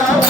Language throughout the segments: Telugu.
감사합니다.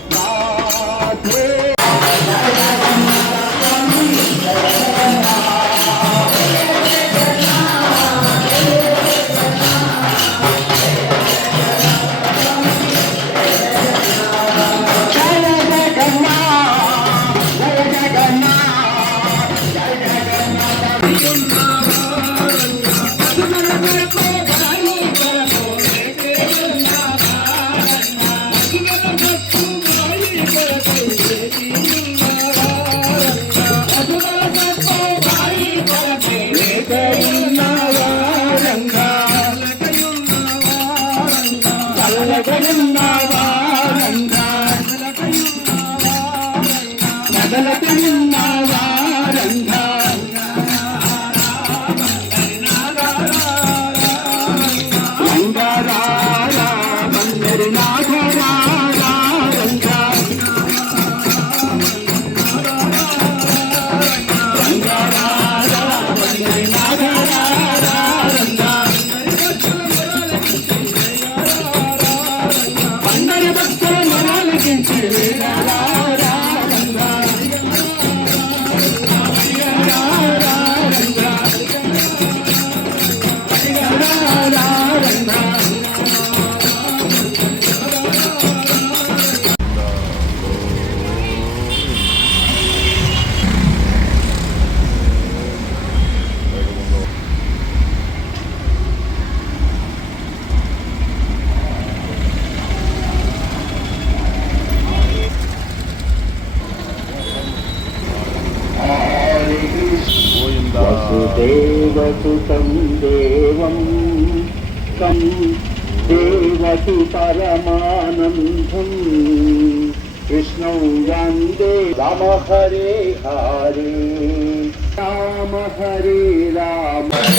కదలకున్నావా రంగా Thank you. सुदेवसुतं देवं। तं देवसु परमानन्दं। कृष्णौ वंदे राम हरे। हरे राम हरे राम।